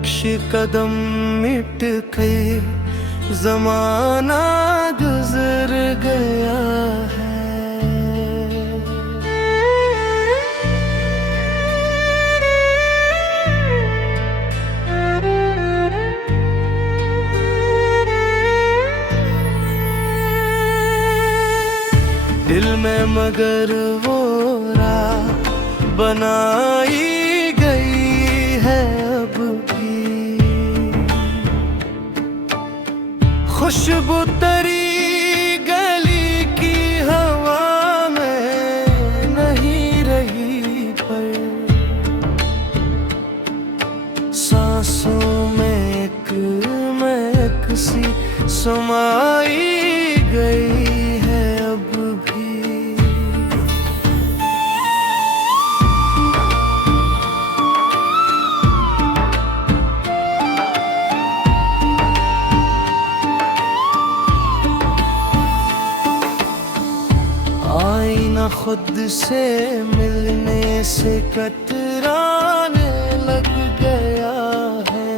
नक्श कदम मिट के जमाना गुजर गया है। दिल में मगर वो राह बनाई गई है अब भी, खुशबू तरी गली की हवा में नहीं रही, पर सांसों में एक महक सी समाई गई है अब भी। आईना खुद से मिलने से कतराने लग गया है,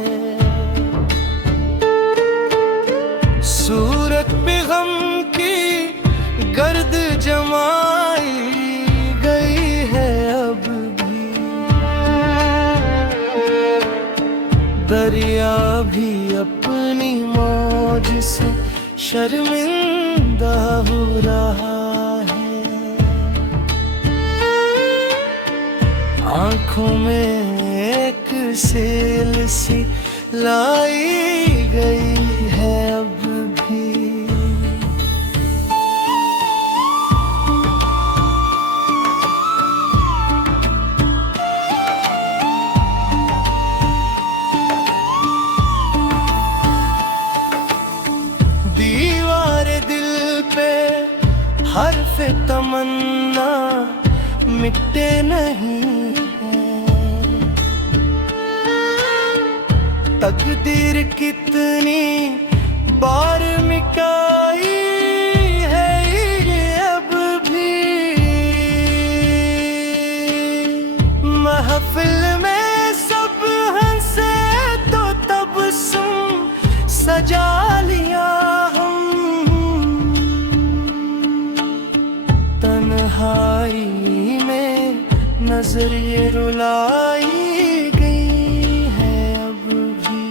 सूरत पे गम की गर्द जमाई गई है अब भी। दरिया भी अपनी मौज से शर्मिंदा हो रहा है, आँखों में एक सेल सी लाई गई है अब भी। दीवारे दिल पे हर्फ तमन्ना मिटते नहीं हैं, तकदीर कितनी बार मिटाई है ये अब भी। महफिल में सब हंसे तो तबस्सुम सजा लिया हम, तन्हाई में नजर ये रुलाई गई है अब भी।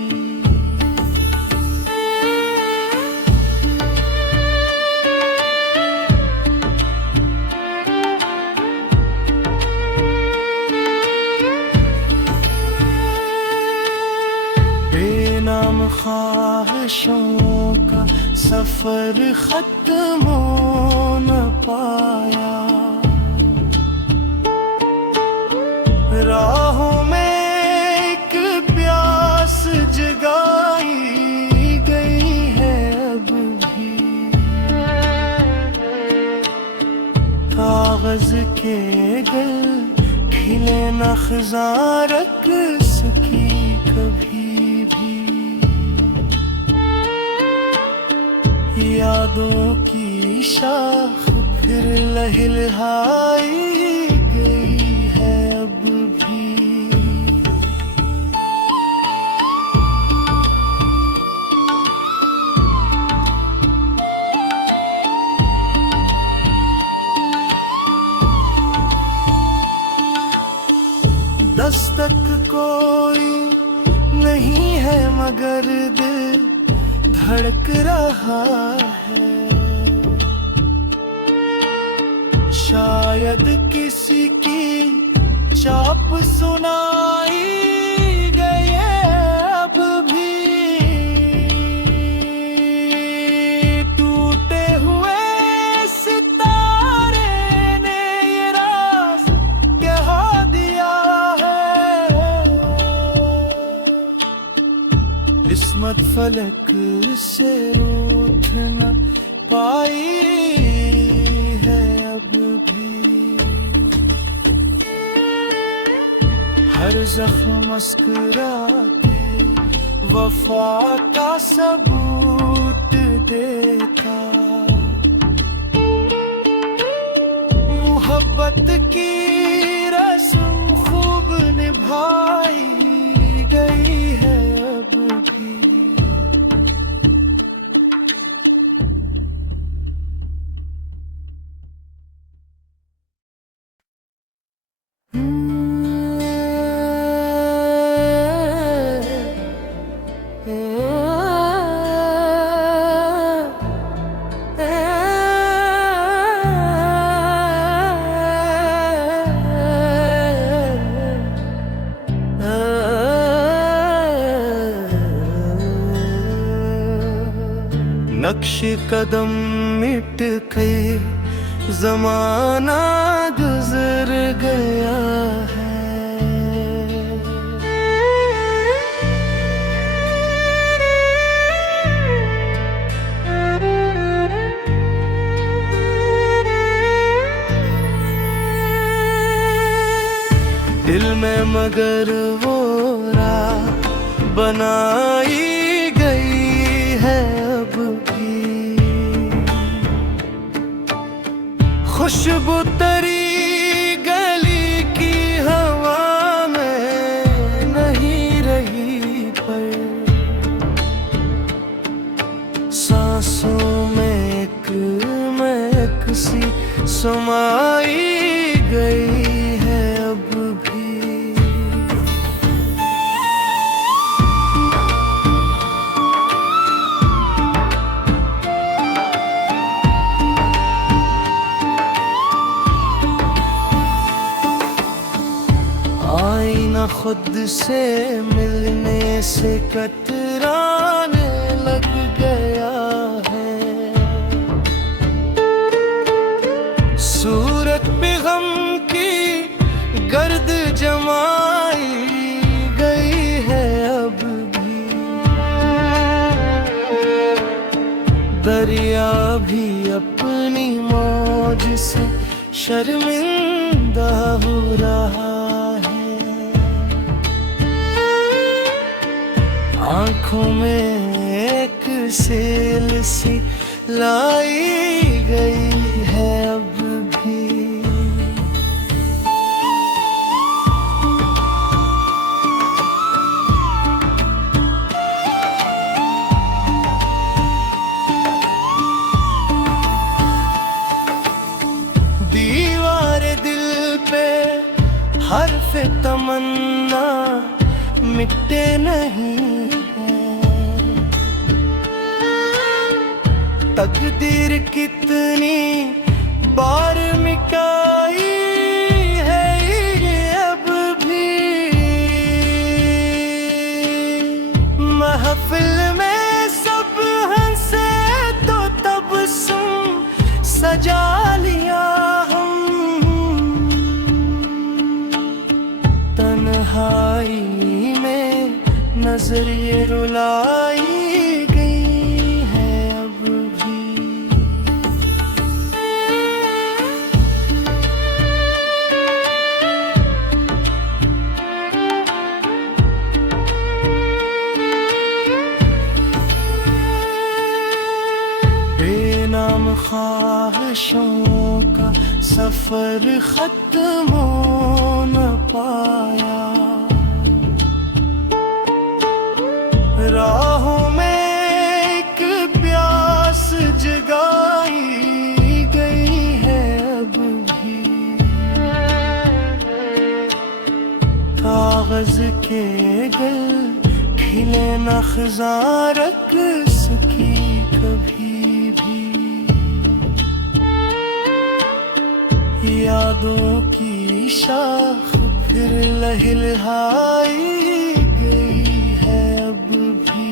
बेनाम ख्वाहिशों का सफर खत्म हो न पाया, राहों में एक प्यास जगाई गई है अब भी। कागज के गल खिले न खज़ां रख सकी कभी भी, यादों की शाख फिर लहलहाई गई है अब भी। दस्तक कोई नहीं है मगर दिल धड़क रहा है, शायद किसी की चाप सुनाई गई है अब भी। टूटे हुए सितारे ने ये राज कहा दिया है, किस्मत फलक से रूठ न पाई है अब भी। हर जख्म मुस्कुरा के वफा का सबूत देता, मोहब्बत की रस्म खूब निभाई गई है नक्श कदम मिट के जमाना गुजर गया है। दिल में मगर वो राह बनाई गई है अब भी, खुशबू तरी गली की हवा में नहीं रही, पर सांसों में एक महक सी समाई गई है अब भी। आईना खुद से मिलने से कतराने लग गया है, सूरत पे गम की गर्द जमाई गई है अब भी। दरिया भी अपनी मौज से शर्मिंदा हो रहा है, आंखों में एक सेल सी लाई गई है अब भी। दीवारे दिल पे हर्फ तमन्ना मिटते नहीं हैं, तकदीर कितनी बार मिटाई है ये अब भी। महफिल में सब हंसे तो तबस्सुम सजा लिया हम, तन्हाई में नजर ये रुलाई गई है अब भी। बेनाम ख्वाहिशों का सफर खत्म हो न पाया, राहों में एक प्यास जगाई गई है अब भी। कागज के गल खिले न खिज़ां रख सकी कभी भी, यादों की शाख फिर लहलहाई गई है अब भी।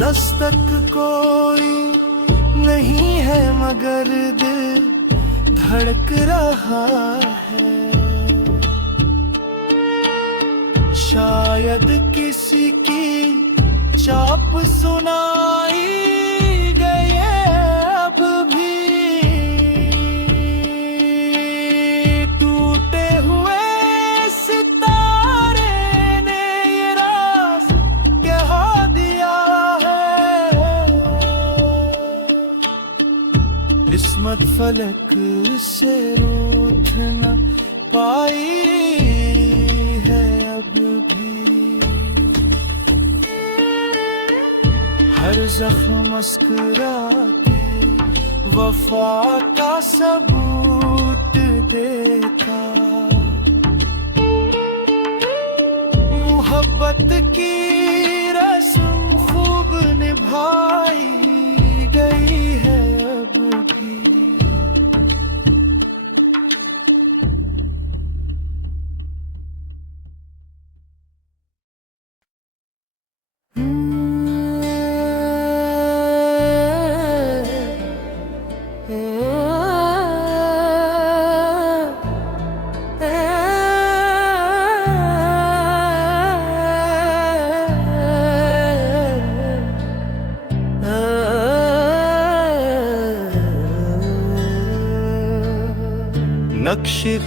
दस्तक कोई नहीं है मगर दिल धड़क रहा है, शायद किसी की चाप सुनाई गई अब भी। टूटे हुए सितारे ने ये राज कहा दिया है, किस्मत फलक से रूठ न पाई है अब भी। हर जख्म मुस्कुरा के वफा का सबूत देता, मोहब्बत की रस्म खूब निभाई गई है नक्श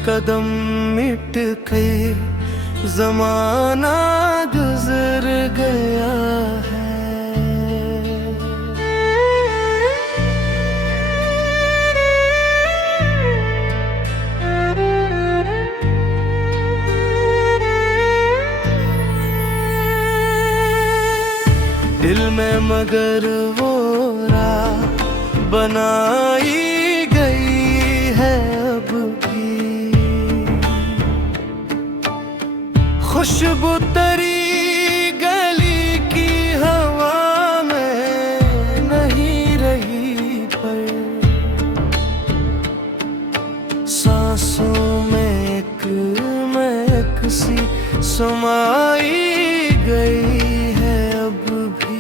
कदम मिट के जमाना गुजर गया है। दिल में मगर वो राह बनाई गई है अब भी, खुशबू तरी गली की हवा में नहीं रही, पर सांसों में एक महक सी समाई गई है अब भी।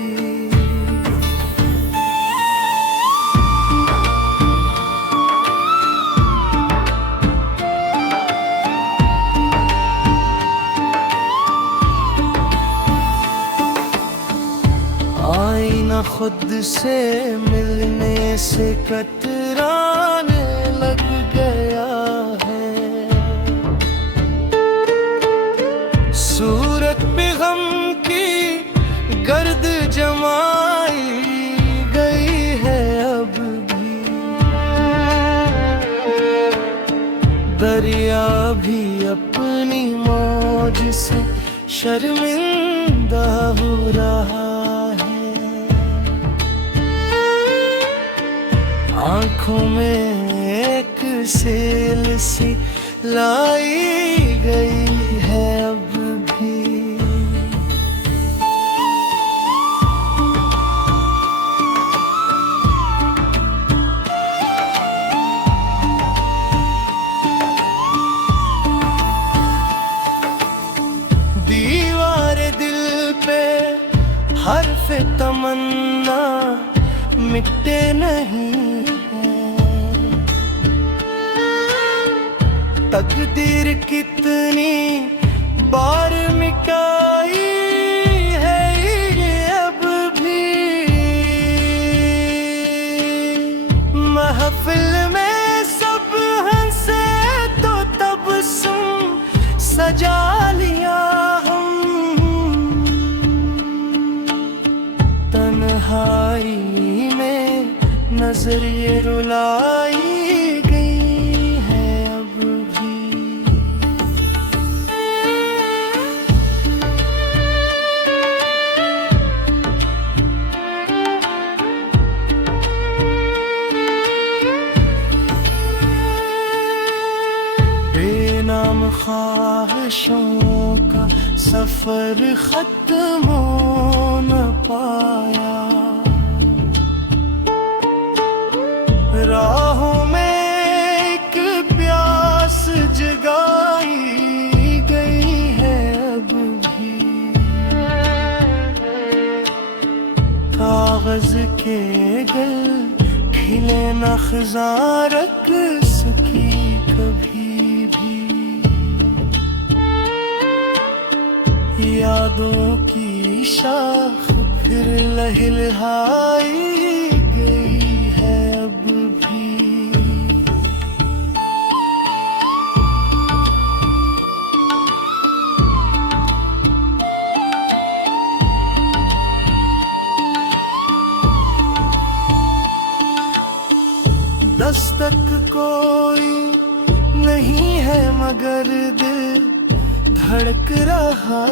आईना खुद से मिलने से कतराने लग गया है, सूरत पे गम की गर्द जमाई गई है अब भी। दरिया भी अपनी मौज से शर्मिंदा हो रहा है, आंखों में एक सेल सी लाई गई है अब भी। दीवार दिल पे हर्फ तमन्ना मिटते नहीं हैं, तकदीर कितनी बार मिटाई है ये अब भी। महफिल में सब हंसे तो तबस्सुम सजा लिया हम, तन्हाई में नजर ये रुलाई गई है अब भी। बेनाम ख्वाहिशों का सफर खत्म हो न पाया, राहों में एक प्यास जगाई गई है अब भी। कागज के गल खिले न खज़ां रख सकी कभी भी, यादों की शाख फिर लहलहाई गई है अब भी। दस्तक कोई नहीं है मगर दिल धड़क रहा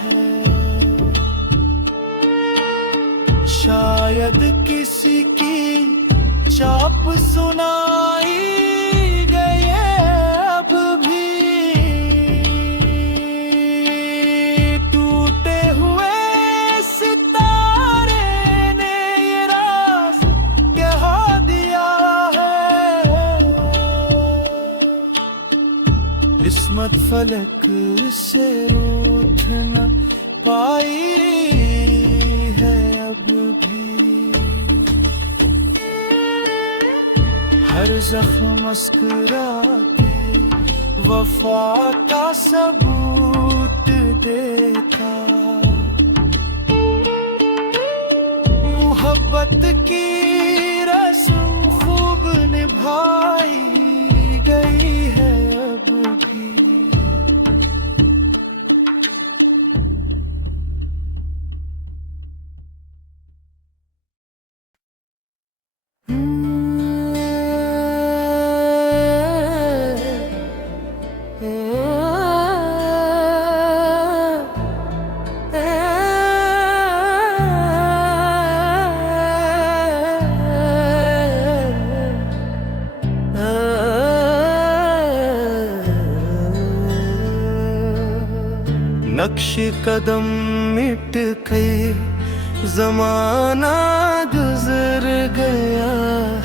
है, शायद किसी की चाप सुनाई गई है अब भी। टूटे हुए सितारे ने ये राज कहा दिया है, किस्मत फलक से रूठ न पाई है अब भी। हर जख्म मुस्कुरा के वफा का सबूत देता। मोहब्बत की रस्म खूब निभाई गई है अब भी। नक्श कदम मिट के जमाना गुजर गया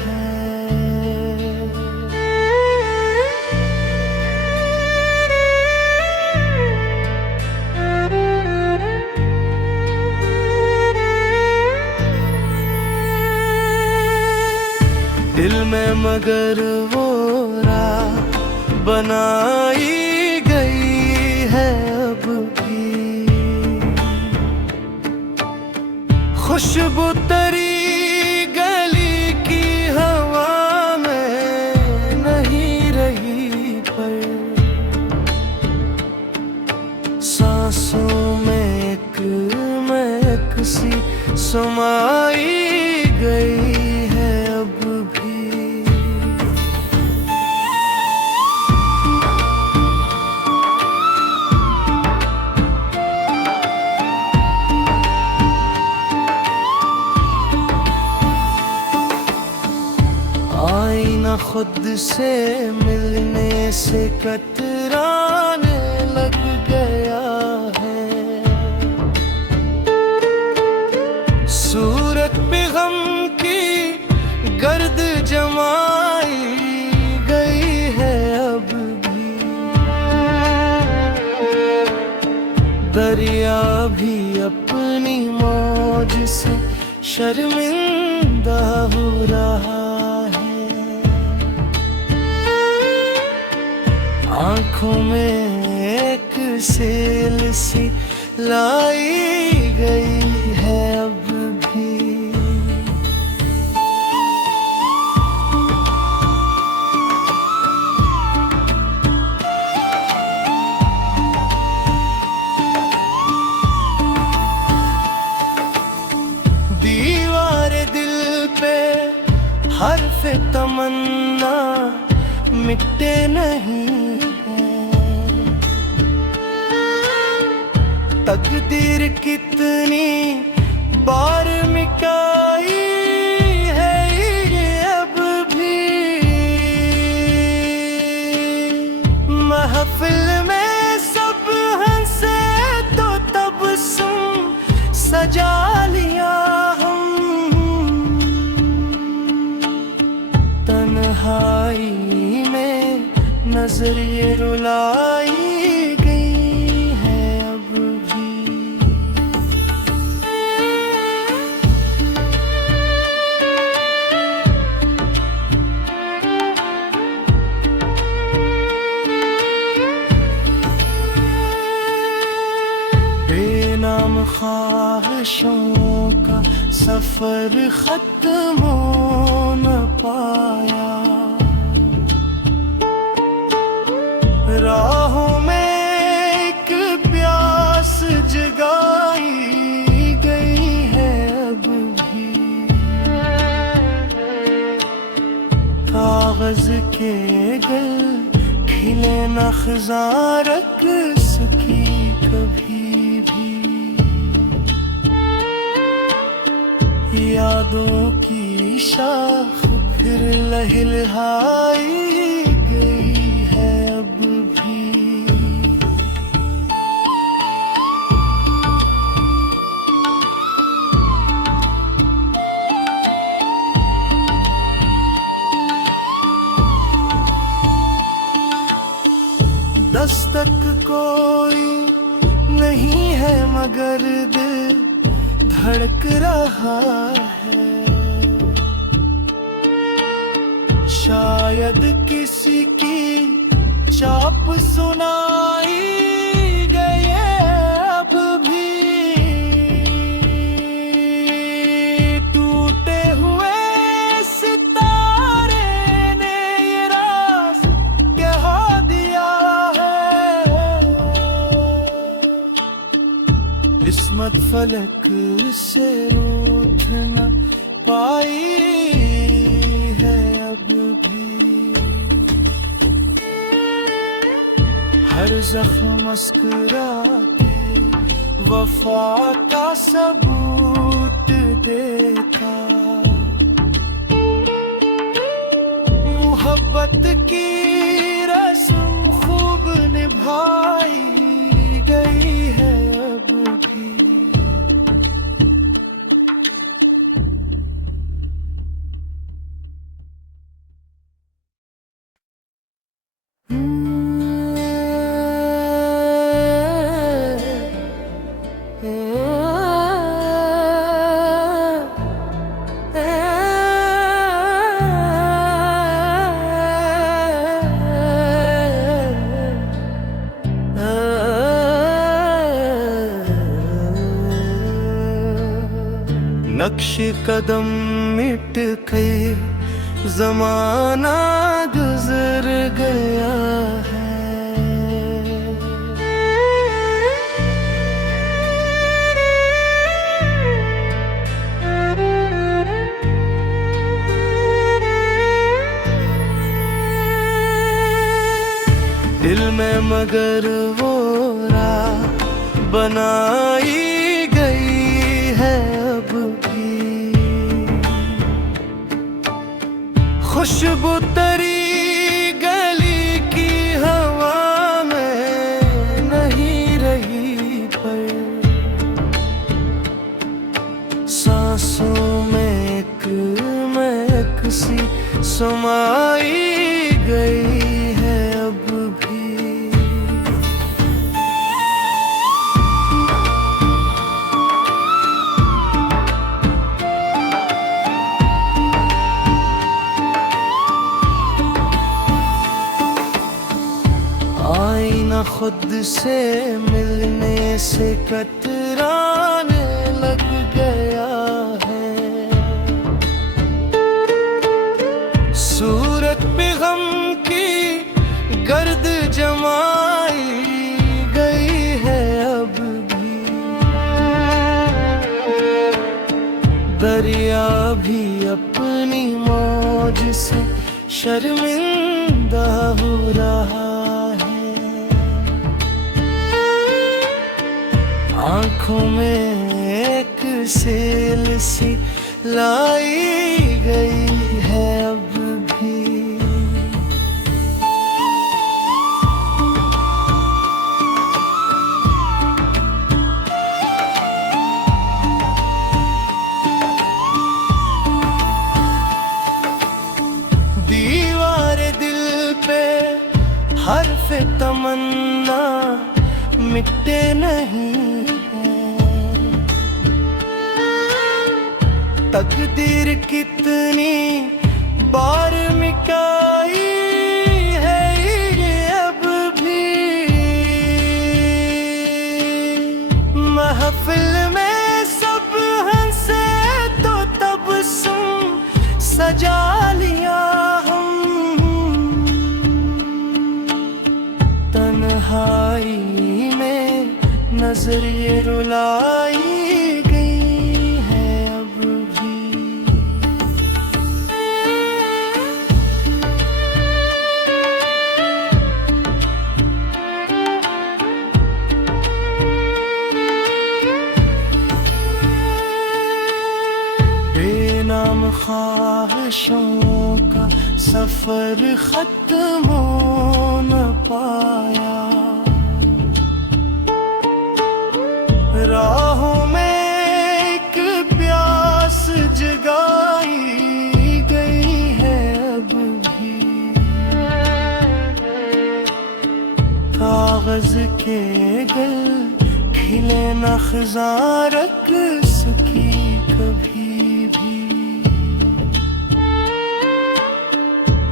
है। दिल में मगर वो राह बनाई गई है अब भी। खुशबू तरी गली की हवा में नहीं रही, पर सांसों में एक महक सी समाई गई है अब भी। आईना खुद से मिलने से कतराने लग गया है। सूरत पे गम की गर्द जमाई गई है अब भी। दरिया भी अपनी मौज से शर्मिंदा हो रहा है। आंखों में एक सेल सी लाई गई है अब भी। दीवारे दिल पे हर्फ तमन्ना मिटते नहीं हैं। तकदीर कितनी बार मिटाई है ये अब भी। महफिल में सब हंसे तो तबस्सुम सजा लिया हम। तन्हाई में नजर ये रुलाई गई है अब भी। बेनाम ख्वाहिशों का सफर खत्म हो न पाया। राहों में एक प्यास जगाई गई है अब भी। कागज के गल खिले न खज़ां रख सकी कभी भी। यादों की शाख फिर लहलहाई गई है अब भी। दस्तक कोई नहीं है मगर दिल धड़क रहा है। शायद किसी की चाप सुनाई गई है अब भी। टूटे हुए सितारे ने ये राज कह दिया है। किस्मत फलक से रूठ न पाई है अब भी। हर जख्म मुस्कुरा के वफा का सबूत देता। मोहब्बत की रस्म खूब निभाई गई है अब भी। नक्श कदम मिट के जमाना गुजर गया है। दिल में मगर वो राह बनाई गई है अब भी। खुशबू तरी गली की हवा में नहीं रही पर सांसों में एक महक सी समाई गई है अब भी। आईना खुद से मिलने से कतराने लग गया है। सूरत पे गम की गर्द जमाई गई है अब भी। दरिया भी अपनी मौज से शर्मिंदा हो रहा है। आंखों में एक सेल सी लाई गई है अब भी। दीवारे दिल पे हर्फ तमन्ना मिटते नहीं हैं। तकदीर कितनी बार मिटाई है ये अब भी। महफिल में सब हंसे तो तबस्सुम सजा लिया हम। तन्हाई में नजर ये रुलाई गई है अब भी। बेनाम ख्वाहिशों का सफर खत्म हो न पाया। राहों में एक प्यास जगाई गई है अब भी। कागज के गल खिले न खज़ां रख सकी कभी भी।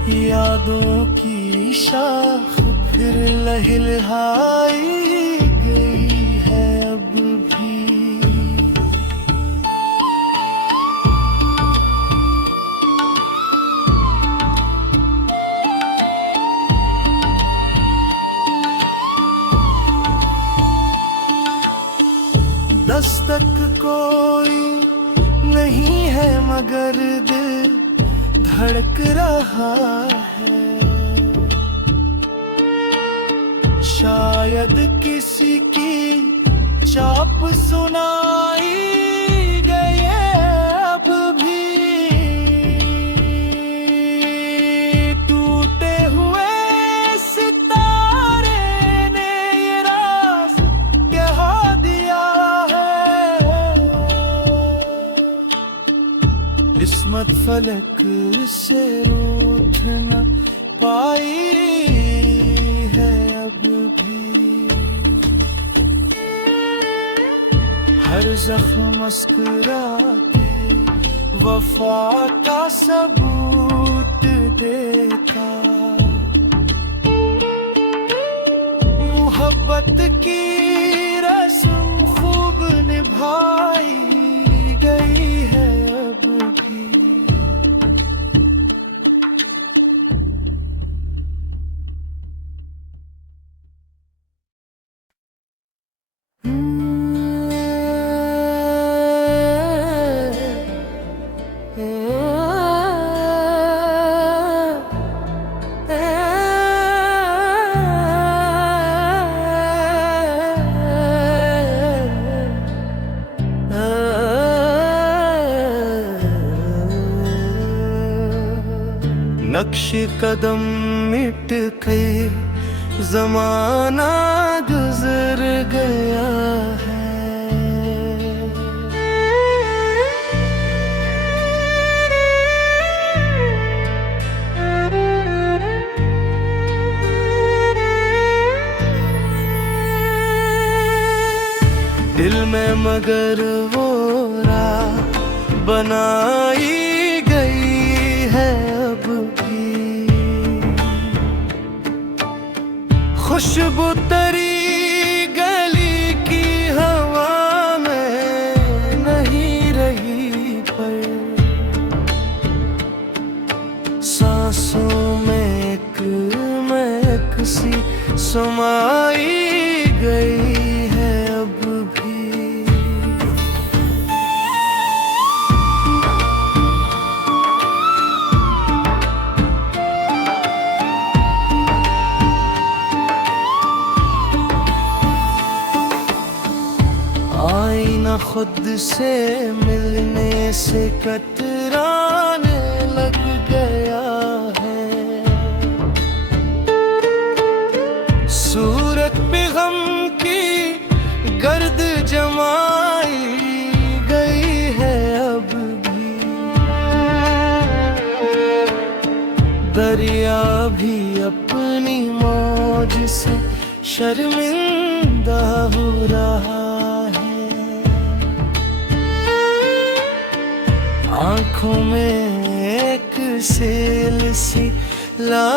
यादों की शाख फिर लहलहाई गई है अब भी। दस्तक कोई नहीं है मगर दिल धड़क रहा है। शायद किसी की चाप सुनाई गई है अब भी। टूटे हुए सितारे ने ये राज कहा दिया है। किस्मत फलक से रूठ न पाई है अब भी। हर जख्म मुस्कुरा के वफा का सबूत देता। मोहब्बत की रस्म खूब निभाई गई है अब भी। नक्श कदम मिट के जमाना गुजर गया है। दिल में मगर वो राह बनाई गई है अब भी। खुशबू तरी गली की हवा में नहीं रही पर सांसों में एक महक सी समाई गई है अब भी। आईना खुद से मिलने से कतराने लग गया है। सूरत पे गम की गर्द जमाई गई है अब भी। दरिया भी अपनी मौज से शर्मिंदा हो रहा है। आँखों में एक सेल सी ला